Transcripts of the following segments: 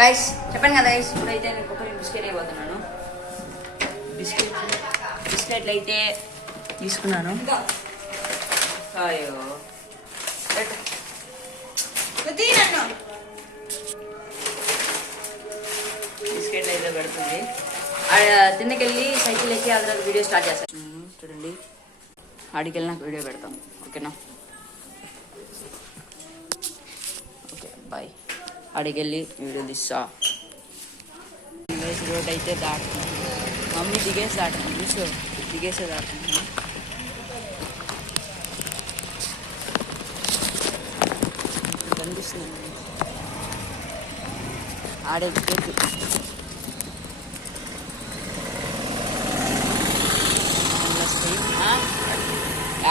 Guys చెప్పండి కదా guys, ఇప్పుడైతే నేను ఒక బిస్కెట్ అయిపోతున్నాను. బిస్కెట్లు అయితే తీసుకున్నాను. అయ్యో బిస్కెట్లు అయితే పెడుతుంది. తిన్నకెళ్ళి సైకిల్ ఎక్కి ఆ తర్వాత వీడియో స్టార్ట్ చేస్తాను. చూడండి, ఆడికి వెళ్ళి నాకు వీడియో పెడతాం. ఓకేనా? Okay bye. ఆడికి వెళ్ళి వీడియో తీస్తా. రోడ్ అయితే దాటుతున్నాను. మమ్మీ దిగేసి దాటుతున్నాను. సో దిగేసే దాటుతున్నాను. కనిపిస్తుంది ఆడే బిస్కెట్.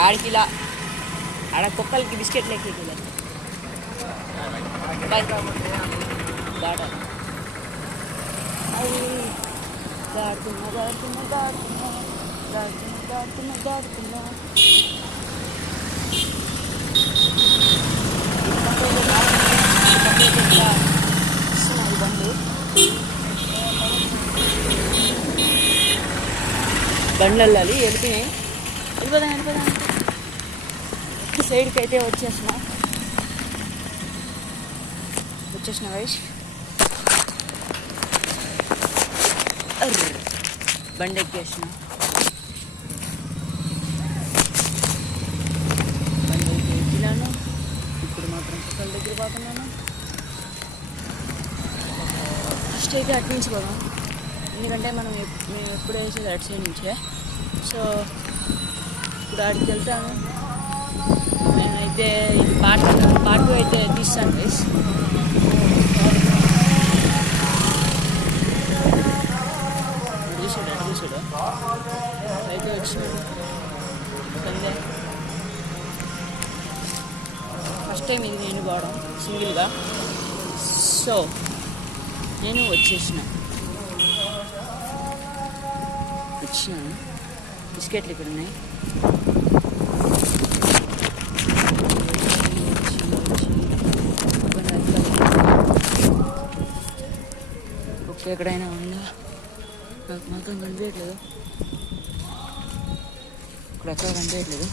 ఆడికి ఇలా ఆడ కుక్కలకి బిస్కెట్లు ఎక్కి బాయ్ దాటాలి. దాడుతున్నా దాడుతున్నా దాడుతున్నా దాడుతున్నా దాడుతున్నా దాడుతున్నా బండ్లు వెళ్ళాలి. వెళ్ళిపోయినాయి. వెళ్ళిపోదాం. సైడ్కి అయితే వచ్చేసిన వైష్. బండి ఎక్కేసిన. బండి ఎక్కినాను. ఇప్పుడు మాత్రం కుక్కల దగ్గర పోతున్నాను. ఫస్ట్ అయితే అటు నుంచి పోదాం, ఎందుకంటే మేము ఎప్పుడు వేసేది అటు సైడ్ నుంచే. సో ఇప్పుడు ఆడికి వెళ్తాను. నేనైతే పార్ట్ అయితే తీస్తాను గైస్. చూసాడు అయితే వచ్చినాడు సండే. ఫస్ట్ టైం ఇది నేను పోవడం సింగిల్గా. సో నేను వచ్చినాను. బిస్కెట్లు ఇక్కడ ఉన్నాయి. ఓకే, ఎక్కడైనా ఉందా? నాకు మాత్రం కనిపించట్లేదు. ఇక్కడ ఎక్కడ కనిపించట్లేదు.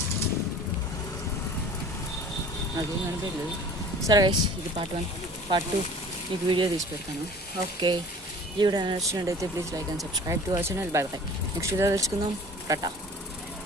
నాకేం కనిపించట్లేదు. సరే గైస్, ఇది పార్ట్ 1. పార్ట్ 2 మీకు వీడియో తీసి పెడతాను. ఓకే, ఈ వీడియో నచ్చినట్టయితే please like and subscribe to our channel. By by. Next video తెలుసుకుందాం. టాటా.